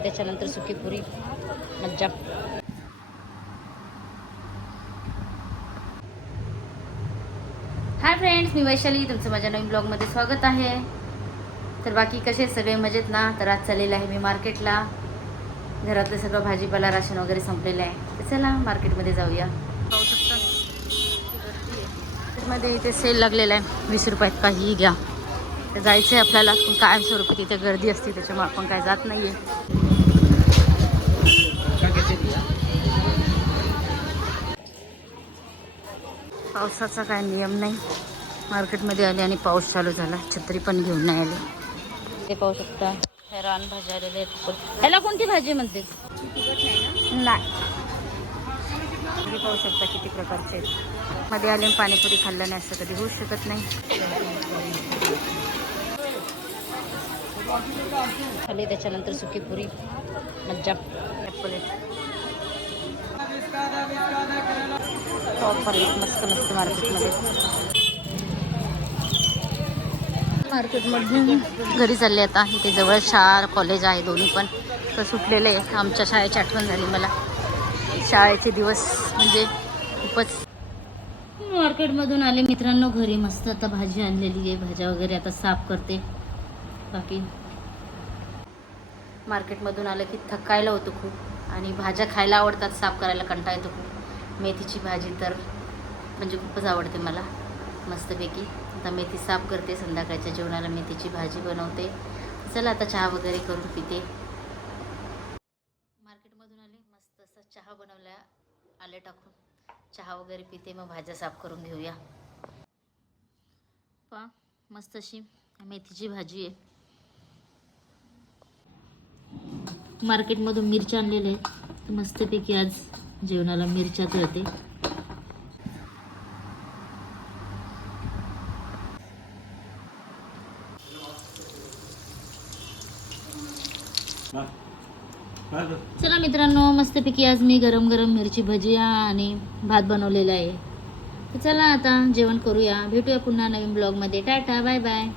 त्याच्यानंतर सुकी पुरी मज्जा. हाय फ्रेंड्स मी वैशाली. तुमचं माझ्या नवीन ब्लॉगमध्ये स्वागत आहे. तर बाकी कसे सगळे? मजेत ना? तर आज चाललेलं आहे मी मार्केटला. घरातलं सगळं भाजीपाला राशन वगैरे संपलेलं आहे. तर चला मार्केटमध्ये जाऊया. पाहू शकता मध्ये इथे सेल लागलेला आहे. वीस रुपयात काहीही घ्या. तर जायचं आहे आपल्याला. पण कायमस्वरूपी तिथे गर्दी असते त्याच्यामुळे आपण काय जात नाही आहे पावसाचा काय नियम नाही. मार्केटमध्ये आले आणि पाऊस चालू झाला. छत्री पण घेऊन नाही आले. ते पाहू शकता हे रान भाज्या आलेले आहेत ह्याला कोणती भाजी म्हणते? नाही. तुम्ही पाहू शकता किती प्रकारचे आहेत. मध्ये आले पाणीपुरी खाल्लं नाही असं कधी होऊ शकत नाही. खाली त्याच्यानंतर सुकी पुरी मज्जा मस्त मस्त मार्केटमध्ये. मार्केटमधून घरी चालले आता. इथे जवळ शाळा कॉलेज आहे दोन्ही पण. तर सुटलेले आहे. आमच्या शाळेची आठवण झाली मला. शाळेचे दिवस म्हणजे खूपच. मार्केटमधून आले मित्रांनो घरी मस्त आता भाजी आणलेली आहे. भाज्या वगैरे आता साफ करते. बाकी मार्केटमधून आलं की थकायला होतं खूप आणि भाज्या खायला आवडतात साफ करायला कंटा येतो खूप. मेथीची भाजी तर म्हणजे खूपच आवडते मला मस्तपैकी. आता मेथी साफ करते संध्याकाळच्या जेवणाला मेथीची भाजी बनवते. चला आता चहा वगैरे करून पिते. मार्केटमधून आले मस्त असा चहा बनवला आले टाकून. चहा वगैरे पिते मग भाज्या साफ करून घेऊया. पा मस्त अशी मेथीची भाजी आहे. मार्केटमधून मिरच्या आणलेल्या आहेत. मस्तपैकी आज जेवणाला मिरच्या तळते. चला मित्रांनो मस्तपैकी आज मी गरम गरम मिरची भजिया आणि भात बनवलेला आहे. चला आता जेवण करूया. भेटूया पुन्हा नवीन ब्लॉगमध्ये टाटा बाय बाय